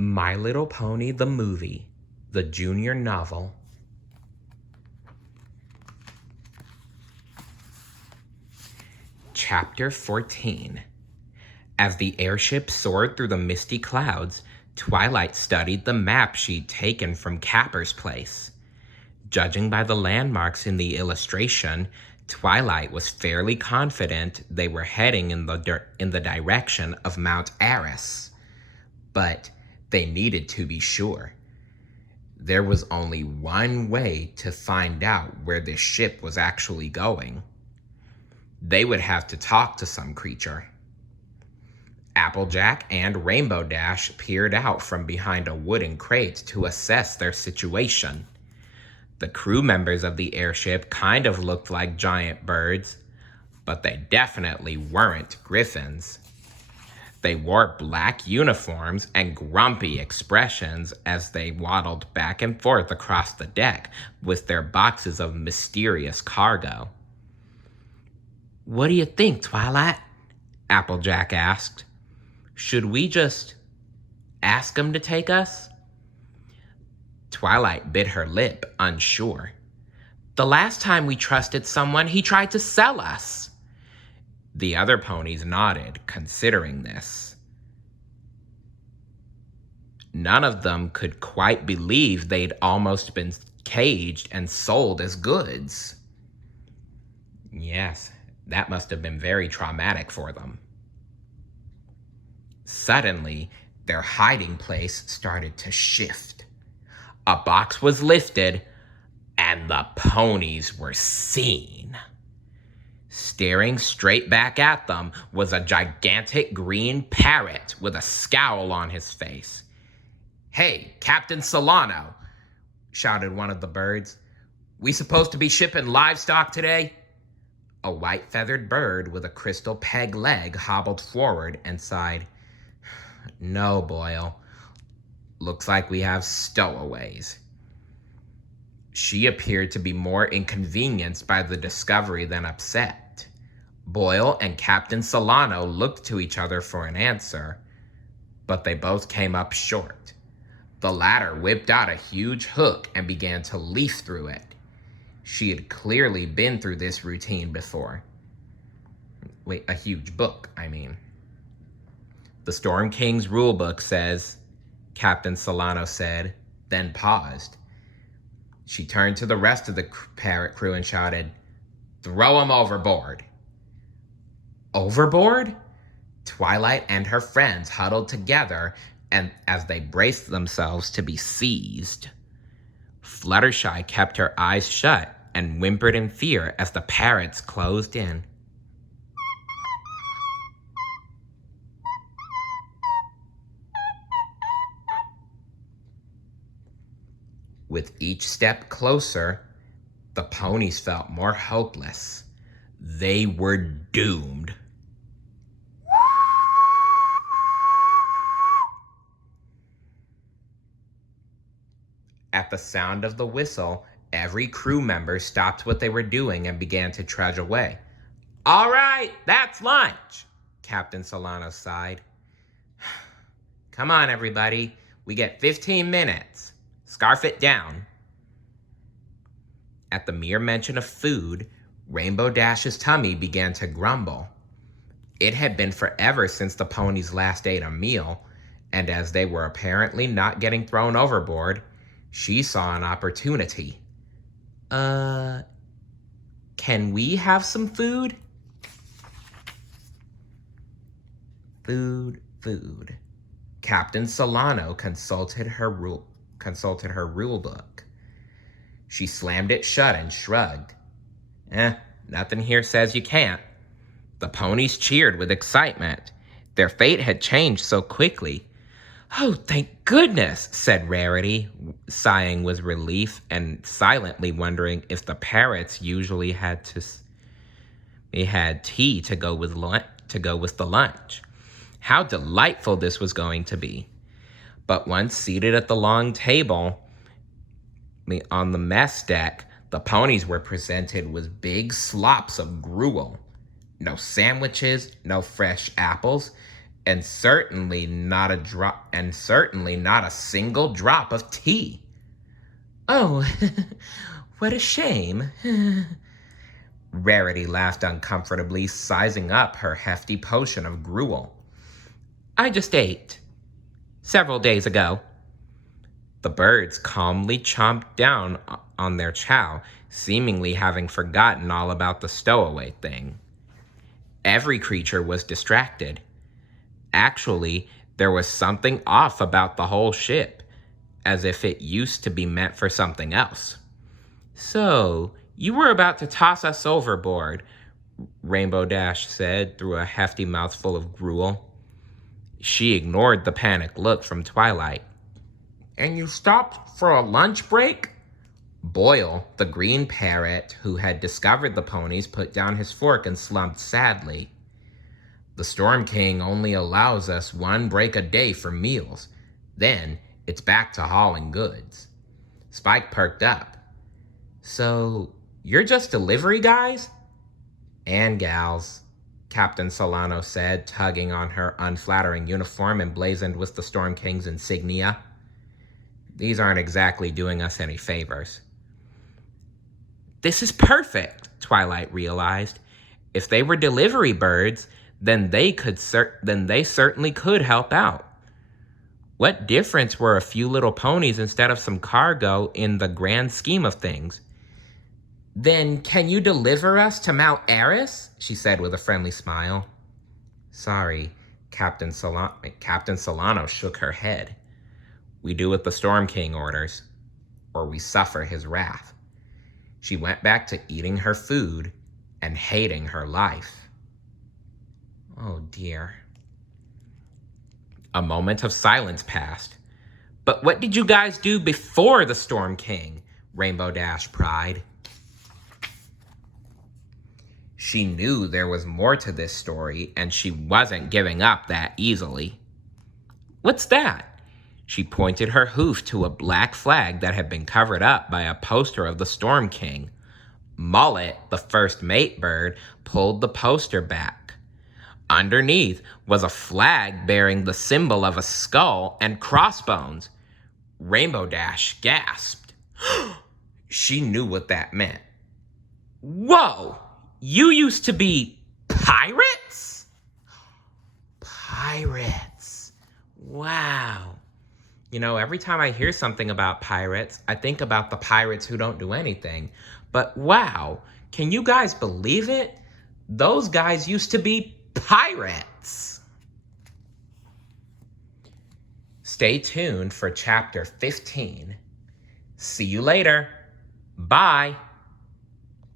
My Little Pony the Movie, the junior novel. Chapter 14. As the airship soared through the misty clouds, Twilight studied the map she'd taken from Capper's place. Judging by the landmarks in the illustration, Twilight was fairly confident they were heading in the direction of Mount Aris. But they needed to be sure. There was only one way to find out where this ship was actually going. They would have to talk to some creature. Applejack and Rainbow Dash peered out from behind a wooden crate to assess their situation. The crew members of the airship kind of looked like giant birds, but they definitely weren't griffins. They wore black uniforms and grumpy expressions as they waddled back and forth across the deck with their boxes of mysterious cargo. "What do you think, Twilight?" Applejack asked. "Should we just ask him to take us?" Twilight bit her lip, unsure. "The last time we trusted someone, he tried to sell us." The other ponies nodded, considering this. None of them could quite believe they'd almost been caged and sold as goods. Yes, that must have been very traumatic for them. Suddenly, their hiding place started to shift. A box was lifted, and the ponies were seen. Staring straight back at them was a gigantic green parrot with a scowl on his face. "Hey, Captain Solano," shouted one of the birds. "We supposed to be shipping livestock today?" A white-feathered bird with a crystal peg leg hobbled forward and sighed. "No, Boyle. Looks like we have stowaways." She appeared to be more inconvenienced by the discovery than upset. Boyle and Captain Solano looked to each other for an answer, but they both came up short. The latter whipped out a huge hook and began to leaf through it. She had clearly been through this routine before. Wait, a huge book, I mean. "The Storm King's rulebook says," Captain Solano said, then paused. She turned to the rest of the parrot crew and shouted, "Throw him overboard." Overboard? Twilight and her friends huddled together and as they braced themselves to be seized. Fluttershy kept her eyes shut and whimpered in fear as the parrots closed in. With each step closer, the ponies felt more hopeless. They were doomed. At the sound of the whistle, every crew member stopped what they were doing and began to trudge away. "All right, that's lunch," Captain Solano sighed. "Come on, everybody. We get 15 minutes. Scarf it down." At the mere mention of food, Rainbow Dash's tummy began to grumble. It had been forever since the ponies last ate a meal, and as they were apparently not getting thrown overboard, she saw an opportunity. Can we have some food?" Food. Captain Solano consulted her rule book. She slammed it shut and shrugged. Nothing here says you can't." The ponies cheered with excitement. Their fate had changed so quickly. "Oh, thank goodness," said Rarity, sighing with relief and silently wondering if the parrots usually had tea to go with the lunch. How delightful this was going to be. But once seated at the long table on the mess deck, the ponies were presented with big slops of gruel. No sandwiches, no fresh apples, and certainly not a single drop of tea. Oh, what a shame. Rarity laughed uncomfortably, sizing up her hefty potion of gruel. I just ate. Several days ago. The birds calmly chomped down on their chow, seemingly having forgotten all about the stowaway thing. Every creature was distracted. Actually, there was something off about the whole ship, as if it used to be meant for something else. So, you were about to toss us overboard, Rainbow Dash said through a hefty mouthful of gruel. She ignored the panicked look from Twilight. And you stopped for a lunch break? Boyle, the green parrot who had discovered the ponies, put down his fork and slumped sadly. The Storm King only allows us one break a day for meals. Then it's back to hauling goods. Spike perked up. So, you're just delivery guys? And gals, Captain Solano said, tugging on her unflattering uniform emblazoned with the Storm King's insignia. These aren't exactly doing us any favors. This is perfect, Twilight realized. If they were delivery birds, then they certainly could help out. What difference were a few little ponies instead of some cargo in the grand scheme of things? Then can you deliver us to Mount Eris? She said with a friendly smile. Sorry, Captain Solano shook her head. We do what the Storm King orders, or we suffer his wrath. She went back to eating her food and hating her life. Oh dear. A moment of silence passed. But what did you guys do before the Storm King? Rainbow Dash pried. She knew there was more to this story, and she wasn't giving up that easily. What's that? She pointed her hoof to a black flag that had been covered up by a poster of the Storm King. Mullet, the first mate bird, pulled the poster back. Underneath was a flag bearing the symbol of a skull and crossbones. Rainbow Dash gasped. She knew what that meant. Whoa! You used to be pirates? Pirates. Wow. You know, every time I hear something about pirates, I think about the pirates who don't do anything. But wow, can you guys believe it? Those guys used to be pirates. Stay tuned for chapter 15. See you later. Bye.